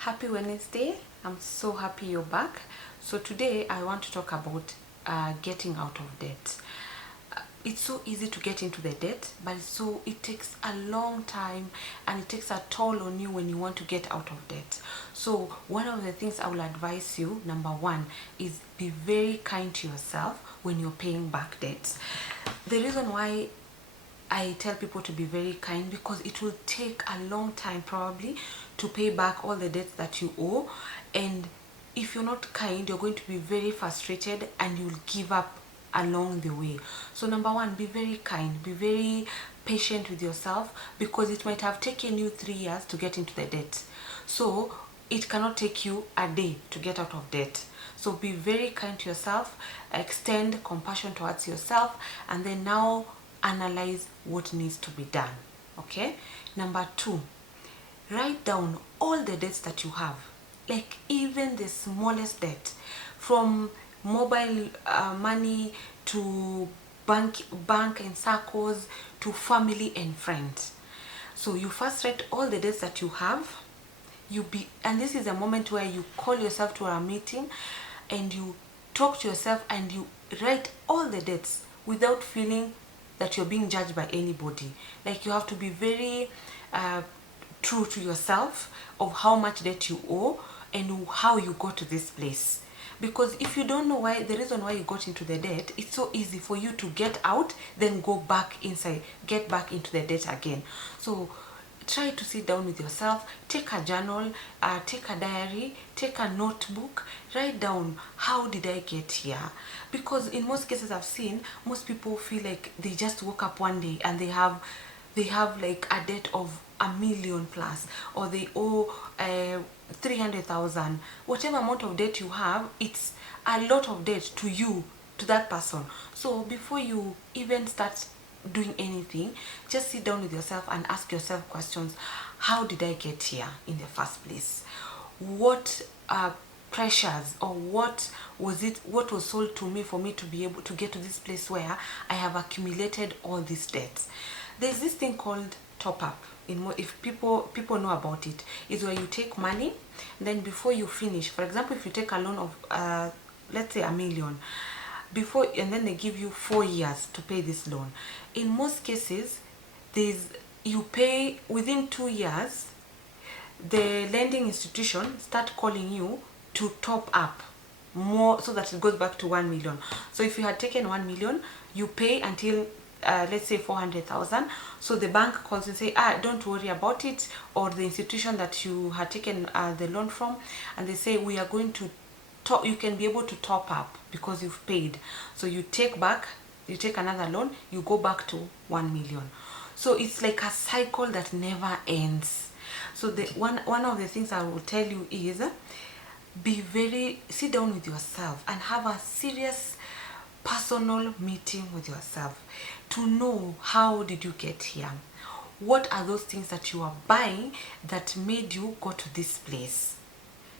Happy Wednesday. I'm so happy you're back. So today I want to talk about getting out of debt. It's so easy to get into the debt, but it takes a long time and it takes a toll on you when you want to get out of debt. So one of the things I will advise you, number one, is be very kind to yourself when you're paying back debts. The reason why I tell people to be very kind, because it will take a long time probably to pay back all the debts that you owe, and if you're not kind, you're going to be very frustrated and you'll give up along the way. So number one, be very kind, be very patient with yourself, because it might have taken you 3 years to get into the debt, so it cannot take you a day to get out of debt. So be very kind to yourself, extend compassion towards yourself, and then now analyze what needs to be done. Okay, number two, write down all the debts that you have, like even the smallest debt, from mobile money to bank and circles to family and friends. So you first write all the debts that you have. And this is a moment where you call yourself to a meeting and you talk to yourself and you write all the debts without feeling that you're being judged by anybody. Like, you have to be very true to yourself of how much debt you owe and how you got to this place. Because if you don't know the reason why you got into the debt, it's so easy for you to get out, then go back inside, get back into the debt again. So try to sit down with yourself, take a journal, take a diary, take a notebook, write down, how did I get here? Because in most cases I've seen, most people feel like they just woke up one day and they have like a debt of $1 million plus, or they owe 300,000. Whatever amount of debt you have, it's a lot of debt to you, to that person. So before you even start doing anything, just sit down with yourself and ask yourself questions. How did I get here in the first place? What pressures, or what was sold to me for me to be able to get to this place where I have accumulated all these debts? There's this thing called top up. If people know about it, is where you take money, then before you finish, for example, if you take a loan of let's say $1 million, and then they give you 4 years to pay this loan. In most cases, you pay within 2 years. The lending institution start calling you to top up more so that it goes back to 1 million. So if you had taken 1 million, you pay until let's say 400,000. So the bank calls and say, don't worry about it, or the institution that you had taken the loan from, and they say, we are going to you can be able to top up because you've paid. So you take another loan, you go back to 1 million. So it's like a cycle that never ends. So one of the things I will tell you is, sit down with yourself and have a serious personal meeting with yourself to know, how did you get here? What are those things that you are buying that made you go to this place?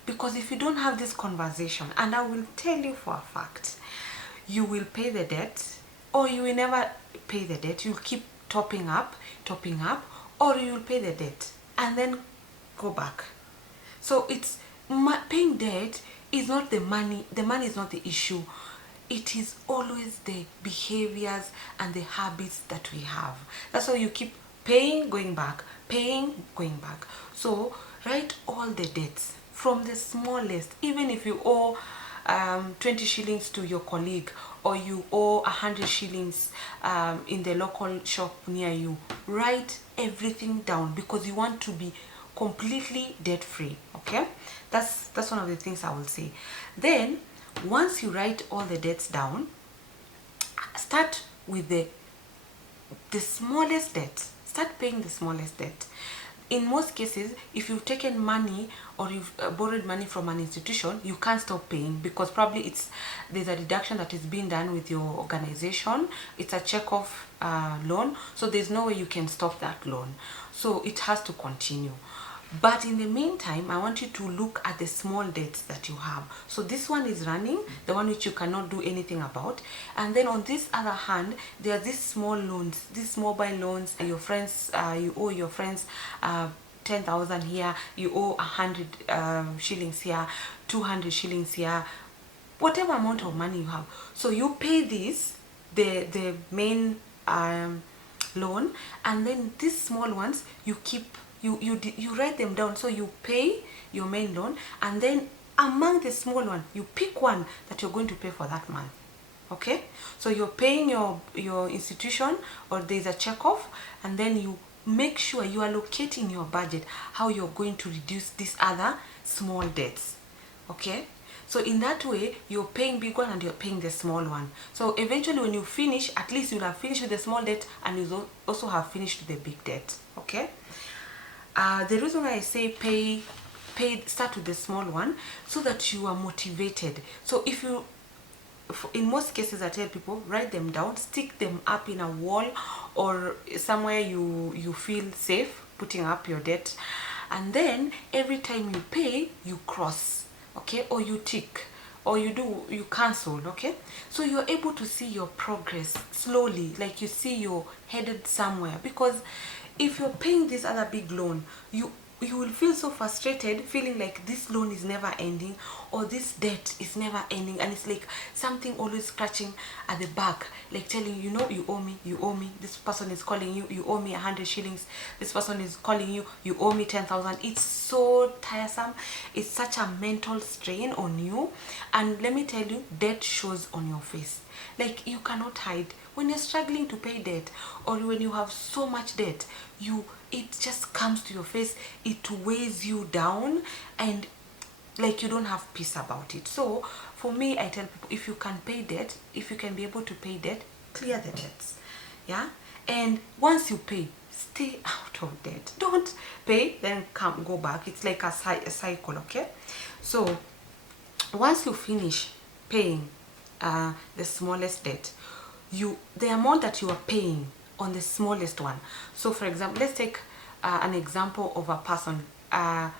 Because if you don't have this conversation, and I will tell you for a fact, you will pay the debt, or you will never pay the debt. You'll keep topping up, or you will pay the debt and then go back. So it's paying debt is not the money. The money is not the issue. It is always the behaviors and the habits that we have. That's why you keep paying, going back, paying, going back. So write all the debts, from the smallest. Even if you owe 20 shillings to your colleague, or you owe 100 shillings in the local shop near you, write everything down, because you want to be completely debt free. Okay, that's one of the things I will say. Then once you write all the debts down, start with the smallest debt. Start paying the smallest debt. In most cases, if you've taken money or you've borrowed money from an institution, you can't stop paying, because probably there's a deduction that is being done with your organization. It's a check-off loan, so there's no way you can stop that loan. So it has to continue. But in the meantime, I want you to look at the small debts that you have. So this one is running, the one which you cannot do anything about. And then on this other hand, there are these small loans, these mobile loans. Your friends, you owe your friends 10,000 here, you owe 100 shillings here, 200 shillings here, whatever amount of money you have. So you pay this, the main loan, and then these small ones you keep, you write them down. So you pay your main loan, and then among the small one you pick one that you're going to pay for that month. Okay, so you're paying your institution, or there's a check off, and then you make sure you are locating your budget how you're going to reduce these other small debts. Okay, so in that way you're paying big one and you're paying the small one. So eventually when you finish, at least you'll have finished with the small debt, and you also have finished with the big debt. Okay, the reason why I say start with the small one, so that you are motivated. So if you, in most cases I tell people, write them down, stick them up in a wall or somewhere you feel safe putting up your debt, and then every time you pay you cross, okay, or you tick, or you cancel. Okay, so you're able to see your progress slowly, like you see you're headed somewhere. Because if you're paying this other big loan, you will feel so frustrated, feeling like this loan is never ending, or this debt is never ending, and it's like something always scratching at the back, like telling you, know, you owe me, you owe me. This person is calling you, you owe me 100 shillings. This person is calling you, you owe me 10,000. It's so tiresome. It's such a mental strain on you, and let me tell you, debt shows on your face. Like, you cannot hide when you're struggling to pay debt, or when you have so much debt. It just comes to your face, it weighs you down, and like you don't have peace about it. So for me, I tell people, if you can pay debt, if you can be able to pay debt, clear the debts. Yeah, and once you pay, stay out of debt. Don't pay then go back. It's like a cycle. Okay, so once you finish paying the smallest debt, the amount that you are paying on the smallest one. So for example, let's take an example of a person. I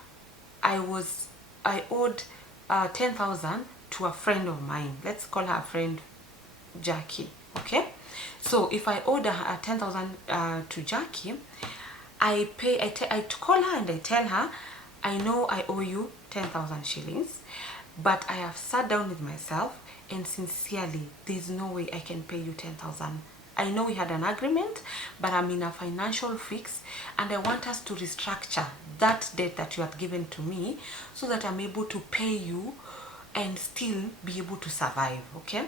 owed 10,000 to a friend of mine. Let's call her friend Jackie. Okay, so if I owed 10,000 to Jackie, I call her and I tell her, I know I owe you 10,000 shillings, but I have sat down with myself, and sincerely, there's no way I can pay you 10,000. I know we had an agreement, but I'm in a financial fix, and I want us to restructure that debt that you had given to me, so that I'm able to pay you and still be able to survive. Okay,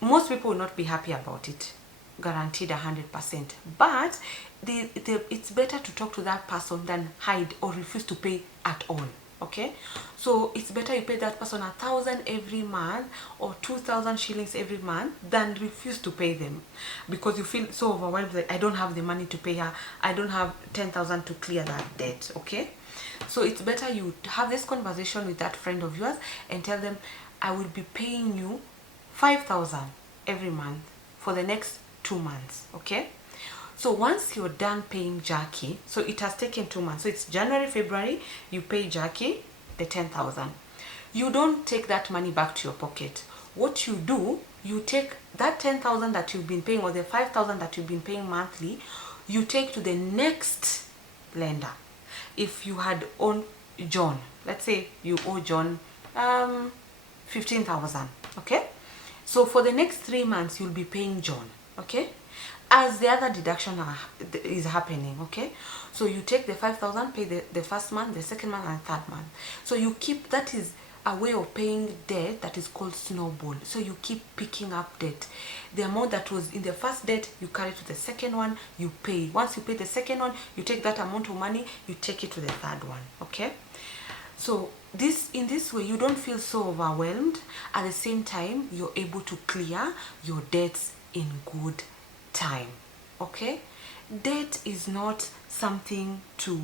most people will not be happy about it, guaranteed 100%, but it's better to talk to that person than hide or refuse to pay at all. Okay, so it's better you pay that person 1,000 every month, or 2,000 shillings every month, than refuse to pay them, because you feel so overwhelmed that I don't have the money to pay her, I don't have 10,000 to clear that debt. Okay, so it's better you have this conversation with that friend of yours and tell them, I will be paying you 5,000 every month for the next 2 months. Okay, so once you're done paying Jackie, so it has taken 2 months, so it's January, February, you pay Jackie the 10,000. You don't take that money back to your pocket. What you do, you take that 10,000 that you've been paying, or the 5,000 that you've been paying monthly, you take to the next lender. If you had owed John, let's say you owe John 15,000. Okay, so for the next 3 months you'll be paying John. Okay, as the other deduction is happening. Okay, so you take the 5,000, pay the first month, the second month, and third month. So you keep, that is a way of paying debt that is called snowball. So you keep picking up debt. The amount that was in the first debt, you carry to the second one, you pay. Once you pay the second one, you take that amount of money, you take it to the third one. Okay, so in this way you don't feel so overwhelmed. At the same time, you're able to clear your debts in good time. Okay, debt is not something to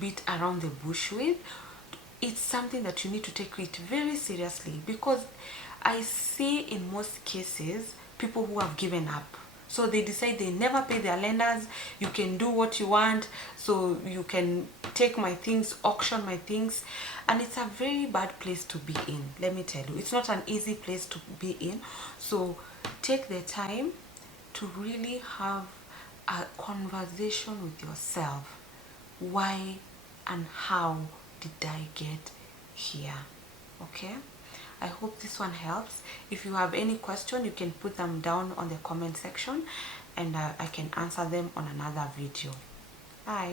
beat around the bush with. It's something that you need to take it very seriously, because I see in most cases people who have given up. So they decide they never pay their lenders. You can do what you want, so you can take my things, auction my things, and it's a very bad place to be in. Let me tell you, it's not an easy place to be in. So take the time to really have a conversation with yourself. why and how did I get here. Okay, I hope this one helps. If you have any question, you can put them down on the comment section and I can answer them on another video. Bye.